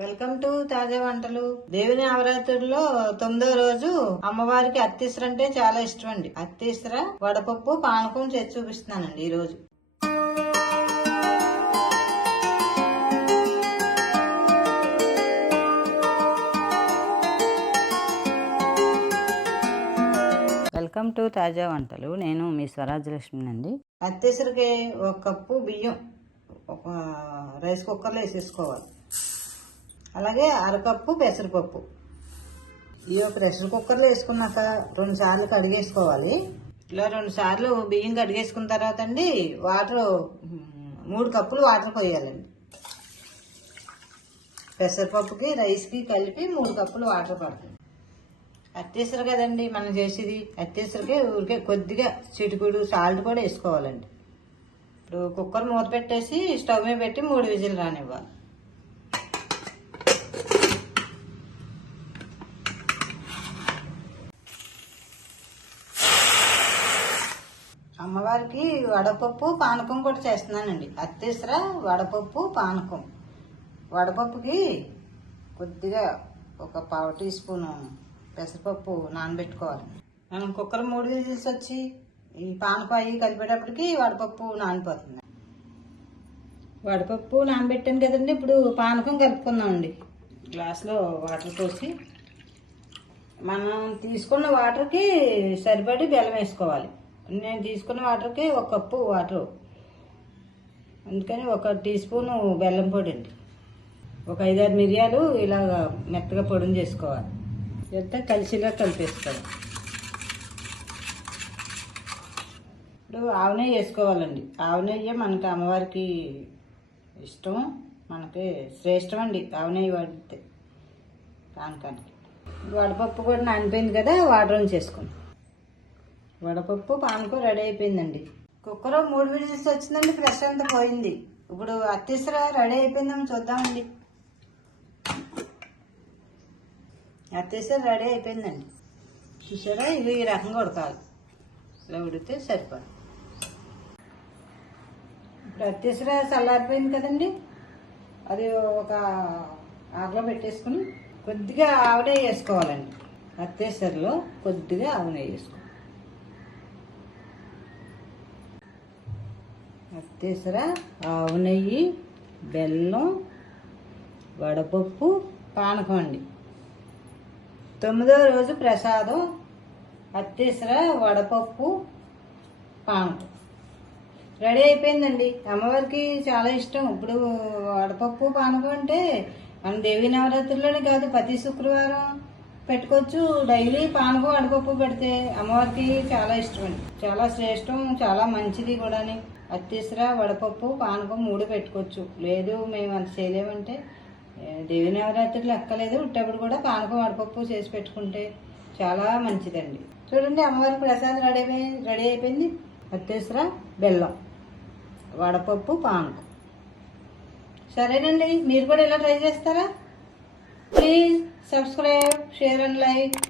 Welcome to తాజా వంటలు. దేవుని నవరాత్రుల్లో తొమ్మిదో రోజు అమ్మవారికి అత్తిసర అంటే చాలా ఇష్టం అండి. అత్తిసర వడపప్పు పానకం చేసి చూపిస్తున్నానండి ఈ రోజు వెల్కమ్ టు తాజా వంటలు. నేను మీ స్వరాజ్యలక్ష్మి అండి అత్తిసరకి ఒక కప్పు బియ్యం ఒక రైస్ కుక్కర్లో వేసేసుకోవాలి. అలాగే అరకప్పు పెసరపప్పు. ఈ ప్రెషర్ కుక్కర్లో వేసుకున్నాక రెండు సార్లు కడిగేసుకోవాలి. ఇలా రెండు సార్లు బియ్యం కడిగేసుకున్న తర్వాత అండి వాటర్ మూడు కప్పులు వాటర్ పోయాలండి. పెసరపప్పుకి రైస్కి కలిపి మూడు కప్పులు వాటర్ పడుతుంది. అత్తేసరు కదండి మనం చేసేది. అత్తేసరికి ఊరికే కొద్దిగా చిటుకుడు సాల్ట్ కూడా వేసుకోవాలండి. ఇప్పుడు కుక్కర్ మూత పెట్టేసి స్టవ్ మీద పెట్టి మూడు విజిల్ రానివ్వాలి. అమ్మవారికి వడపప్పు పానకం కూడా చేస్తున్నానండి. అత్తేసర వడపప్పు పానకం. వడపప్పుకి కొద్దిగా ఒక పావు టీ స్పూను పెసరపప్పు నానబెట్టుకోవాలి. మనం కుక్కర్ మూడు విజిల్స్ వచ్చి ఈ పానకం అవి కలిపేటప్పటికి వడపప్పు నానిపోతుంది. వడపప్పు నానబెట్టాను కదండి ఇప్పుడు పానకం కలుపుకుందామండి. గ్లాస్లో వాటర్ పోసి మనం తీసుకున్న వాటర్కి సరిపడి బెల్లం వేసుకోవాలి. నేను తీసుకున్న వాటర్కి ఒక కప్పు వాటర్. అందుకని ఒక టీ స్పూను బెల్లం పొడి అండి. ఒక ఐదారు మిరియాలు ఇలా మెత్తగా పొడిని చేసుకోవాలి. ఇదంతా కలిసిలా కలిపేసుకోవాలి. ఇప్పుడు ఆవు నెయ్యి వేసుకోవాలండి. ఆవు నెయ్యి మనకి అమ్మవారికి ఇష్టం. మనకి శ్రేష్టం అండి ఆవు నెయ్యి వాడితే. పానకానికి వడపప్పు కూడా నానిపోయింది కదా వాటర్ చేసుకోండి వడపప్పు పానకం రెడీ అయిపోయిందండి. కుక్కర్ మూడు విజిల్స్ వచ్చిందండి ఫ్రెష్ అంతా పోయింది. ఇప్పుడు అత్తిసర రెడీ అయిపోయిందని చూద్దామండి. అత్తిసర రెడీ అయిపోయిందండి. చూసారా? ఇవి ఈ రకంగా ఉడకాలి ఇలా ఉడితే సరిపోదు. ఇప్పుడు అత్తిసర చల్లారిపోయింది కదండి. అది ఒక ఆకులో పెట్టేసుకుని కొద్దిగా ఆవిడ వేసుకోవాలండి. అత్తేసరిలో కొద్దిగా ఆవిడ వేసుకోవాలి. అత్తేసర ఆవు నెయ్యి బెల్లం వడపప్పు పానకం అండి తొమ్మిదో రోజు ప్రసాదం అత్తేసర వడపప్పు పానకం. రెడీ అయిపోయిందండి. అమ్మవారికి చాలా ఇష్టం. ఇప్పుడు వడపప్పు పానకం అంటే మన దేవి నవరాత్రిలోనే కాదు ప్రతి శుక్రవారం పెట్టుకోవచ్చు. డైలీ పానకం వడపప్పు పెడితే అమ్మవారికి చాలా ఇష్టం అండి చాలా శ్రేష్టం చాలా మంచిది కూడాని. అత్తిసర వడపప్పు పానకం మూడు పెట్టుకోవచ్చు. లేదు మేము అంత చేయలేమంటే దేవి నవరాత్రులు ఎక్కలేదు ఉట్టేప్పుడు కూడా పానకం వడపప్పు చేసి పెట్టుకుంటే చాలా మంచిదండి. చూడండి అమ్మవారి ప్రసాదం రెడీ అయిపోయి రెడీ అయిపోయింది. అత్తేసర బెల్లం వడపప్పు పానకం. సరేనండి మీరు కూడా ఇలా ట్రై చేస్తారా? Please subscribe, share and like.